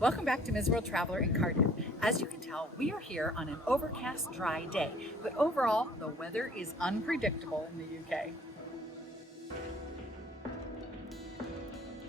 Welcome back to Ms. World Traveler in Cardiff. As you can tell, we are here on an overcast, dry day, but overall, the weather is unpredictable in the UK.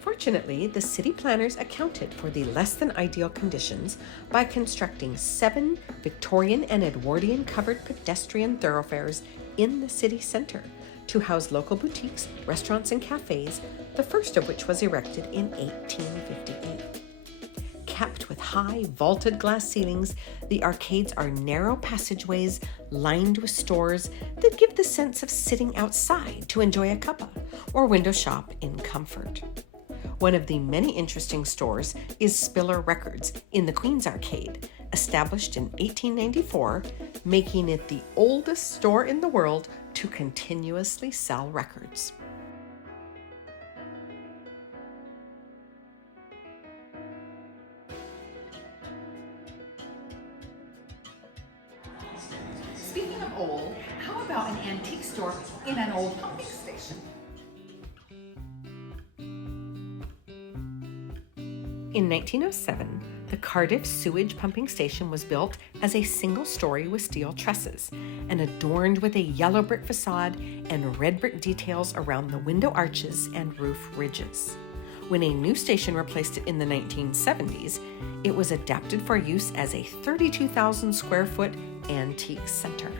Fortunately, the city planners accounted for the less than ideal conditions by constructing 7 Victorian and Edwardian covered pedestrian thoroughfares in the city centre to house local boutiques, restaurants, and cafes, the first of which was erected in 1858. Capped with high, vaulted glass ceilings, the arcades are narrow passageways lined with stores that give the sense of sitting outside to enjoy a cuppa or window shop in comfort. One of the many interesting stores is Spiller Records in the Queen's Arcade, established in 1894, making it the oldest store in the world to continuously sell records. Speaking of old, how about an antique store in an old pumping station? In 1907, the Cardiff sewage pumping station was built as a single story with steel trusses and adorned with a yellow brick facade and red brick details around the window arches and roof ridges. When a new station replaced it in the 1970s, it was adapted for use as a 32,000 square foot antique center.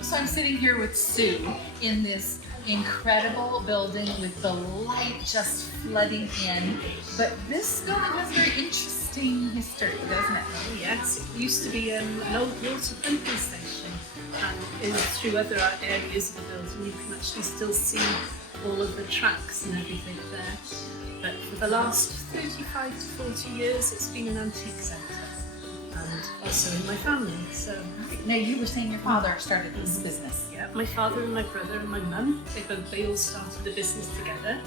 So I'm sitting here with Sue in this incredible building with the light just flooding in. But this building has a very interesting history, doesn't it? Oh yes, it used to be an old water pumping station, and through other areas of the building you can actually still see all of the tracks and everything there. But for the last 35 to 40 years it's been an antique centre, and also in my family. So Now you were saying your father started this business. yeah, my father and my brother and my mum, they all started the business together,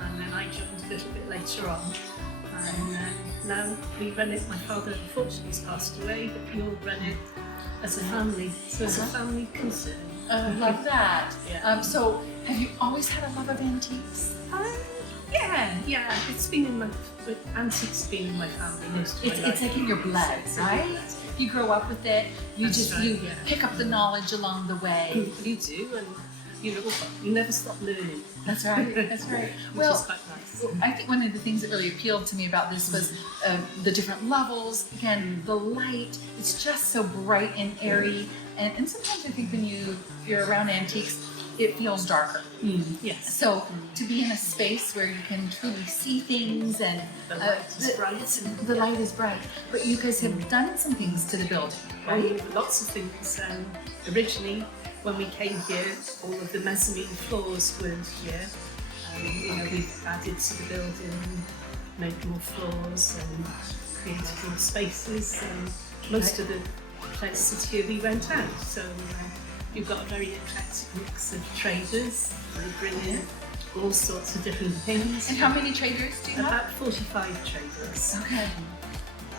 and then I joined a little bit later on. And now we run it. My father unfortunately has passed away, but we all run it as a family. So it's a family concern. Love that. Yeah. So have you always had a love of antiques? Yeah. It's been in my antiques been in my family most of my life. It's like in your blood, right? You grow up with it. You That's just right, you yeah. pick up the knowledge along the way. You do, and you never stop learning. That's right. That's right. Which is quite nice. I think one of the things that really appealed to me about this was the different levels. Again, the light. It's just so bright and airy. And sometimes I think when you're around antiques, it feels darker. Yes. So to be in a space where you can truly see things and The light is bright. the light is bright. But you guys have done some things to the building, right? Lots of things. Originally, when we came here, all of the mezzanine floors weren't here. We've added to the building, made more floors and created more spaces. And most of the places here we rent out. So you've got a very eclectic mix of traders. They bring in all sorts of different things. And how many traders do you have? About 45 traders. Okay.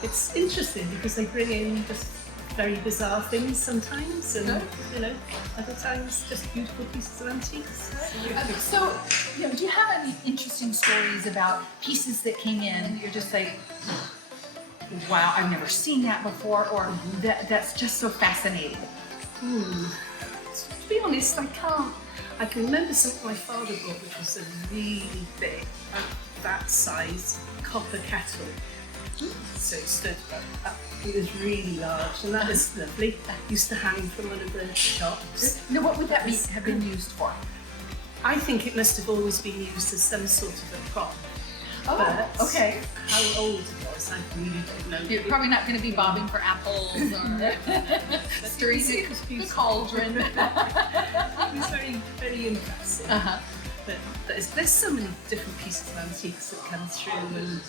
It's interesting because they bring in just very bizarre things sometimes, and other times just beautiful pieces of antiques. So, do you have any interesting stories about pieces that came in that you're just like, wow, I've never seen that before, or that's just so fascinating? To be honest, I can remember something my father bought, which was a really big, that size copper kettle. So it stood about, it was really large, and that was lovely. Used to hang from one of the shops. Now, what would that have been used for? I think it must have always been used as some sort of a prop. Oh, But okay. how old it was, I really don't know. You're probably not going to be bobbing for apples or stirring the cauldron. It was very, very impressive. But there's so many different pieces of antiques that come through, and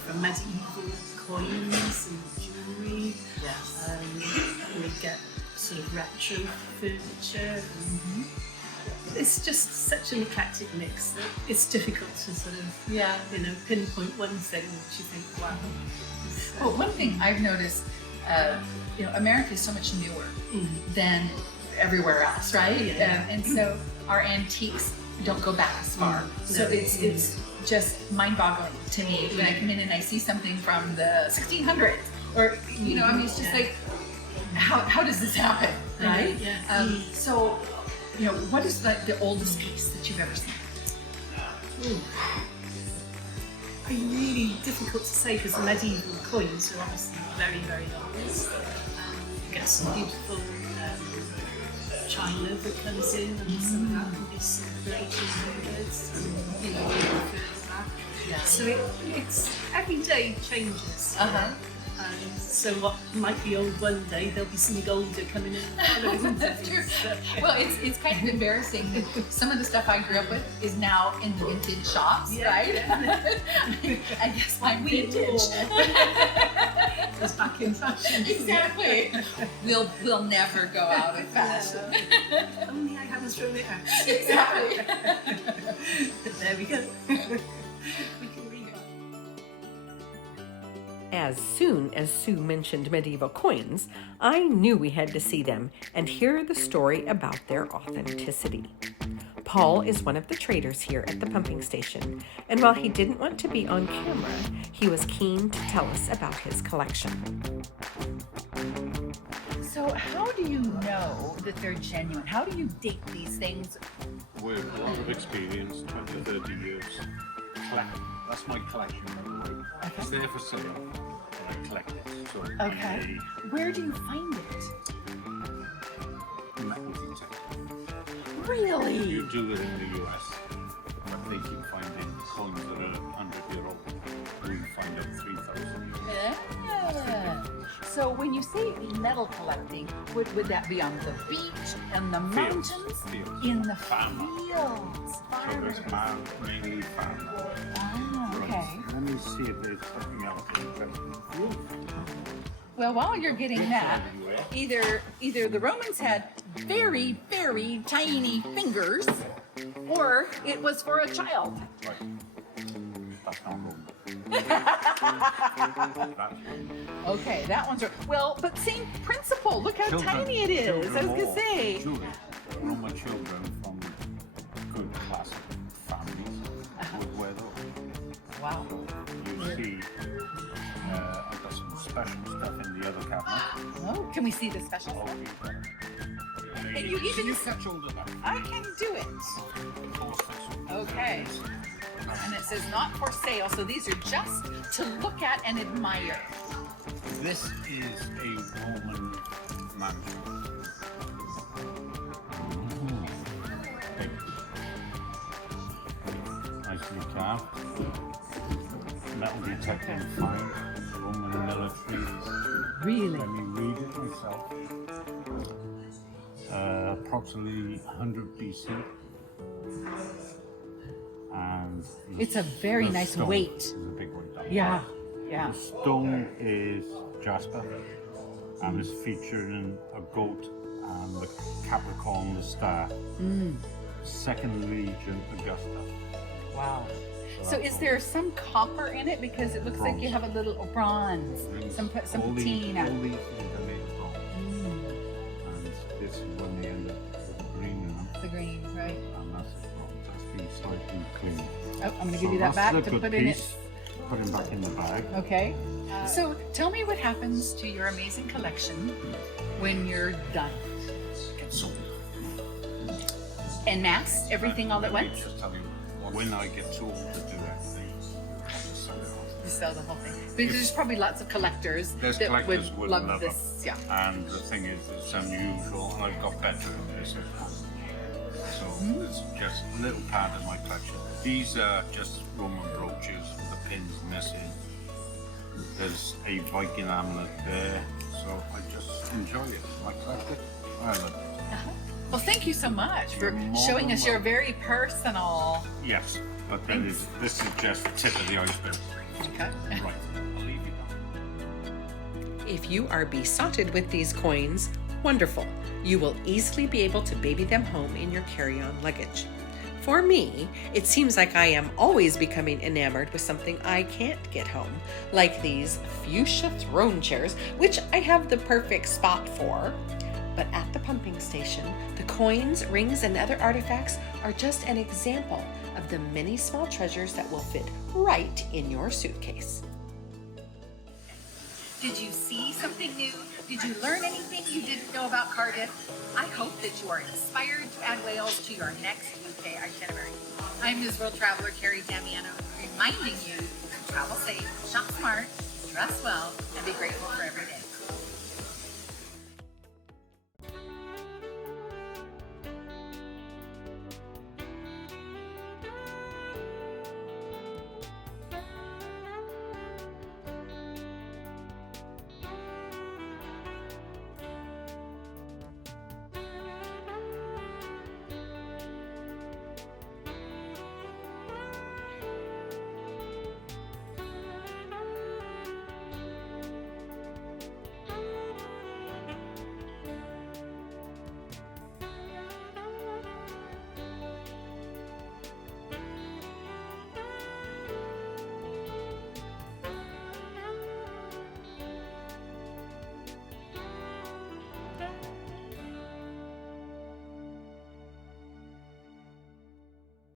from medieval coins and jewellery. Yes. We get sort of retro furniture. it's just such an eclectic mix that it's difficult to sort of, Yeah. pinpoint one thing which you think, wow. Well, one thing I've noticed, America is so much newer than everywhere else, right? Yeah. And so our antiques don't go back as far. So it's just mind-boggling to me when I come in and I see something from the 1600s, or it's just like, how does this happen, right? Yeah. So, what is the oldest piece that you've ever seen? Really difficult to say because the medieval coins are obviously very, very old. You get some beautiful china that comes in, and some of that can be some of the 1800s, and further back. Yeah. So it's every day changes. So what might be old one day, there'll be something older coming in. That's true. Well, it's kind of embarrassing that some of the stuff I grew up with is now in the vintage shops, right? Yeah. I guess my vintage. It's back in fashion. Exactly. We'll never go out of fashion. Only I haven't thrown it out. Exactly. There we go. We can read that. As soon as Sue mentioned medieval coins, I knew we had to see them and hear the story about their authenticity. Paul is one of the traders here at the pumping station, and while he didn't want to be on camera, he was keen to tell us about his collection. So how do you know that they're genuine? How do you date these things? With a lot of experience, 20, 30 years. That's my collection, by the way. It's there for sale, but I collect it. So Okay. Where do you find it? metal detector. Really? You do it in the US, but they keep finding coins that are 100-year-old. We find out 3,000 years. Yeah. So when you say metal collecting, would that be on the beach, in the Fields. mountains, Fields. in the Farmer. fields? So there's mainly farmers. Ah, okay. Let me see if there's something else interesting. Well, while you're getting that, either the Romans had very, very tiny fingers, or it was for a child. Right. That's not Roman. Okay, that one's well, but same principle. Look how tiny it is. I was gonna say. Children, Roman children from good classic families would wear those. Wow. You see, I've got some special stuff in the other cabinet. Oh, can we see the special Oh, stuff? yeah. And you even- you catch all of that? I can do it. Okay. And it says not for sale, so these are just to look at and admire. This is a Roman mansion. Nicely carved. Metal detecting fine. Roman military. Really? Let me read it myself. Approximately 100 BC. And It's a very the nice stone weight. is a big weight. Yeah. Yeah. The stone is jasper and is featuring a goat and the Capricorn, the star. Second Legion Augusta. Wow. So is there some copper in it? Because it looks like you have a little bronze, some All patina. these things are made of bronze. And this is when they end up with the green in them. The green, right? And that's the bronze. That's been slightly cleaned. Oh, I'm going to So give you that that's back a to good put in it. piece. Put him back in the bag. Okay. So tell me what happens to your amazing collection when you're done. Get sold. En masse, everything all at Let me once? just tell you, when I get too old to do everything, I'll just sell it off. You sell the whole thing. Because there's probably lots of collectors There's that collectors would would love love this. Yeah. And the thing is, it's unusual, and I've got better at this as well. So it's just a little part of my collection. These are just Roman brooches with the pins missing. There's a Viking amulet there, so I just enjoy it. I collect it. I love it. Well, thank you so much for You're more showing than us your welcome. very personal. Yes, but then this is just the tip of the iceberg. Okay. Right, I'll leave you now. If you are besotted with these coins, Wonderful. You will easily be able to baby them home in your carry-on luggage. For me, it seems like I am always becoming enamored with something I can't get home, like these fuchsia throne chairs, which I have the perfect spot for. But at the pumping station, the coins, rings, and other artifacts are just an example of the many small treasures that will fit right in your suitcase. Did you see something new? Did you learn anything you didn't know about Cardiff? I hope that you are inspired to add Wales to your next UK itinerary. I'm Ms. World Traveler Kerry Damiano, reminding you to travel safe, shop smart, dress well, and be grateful for every day.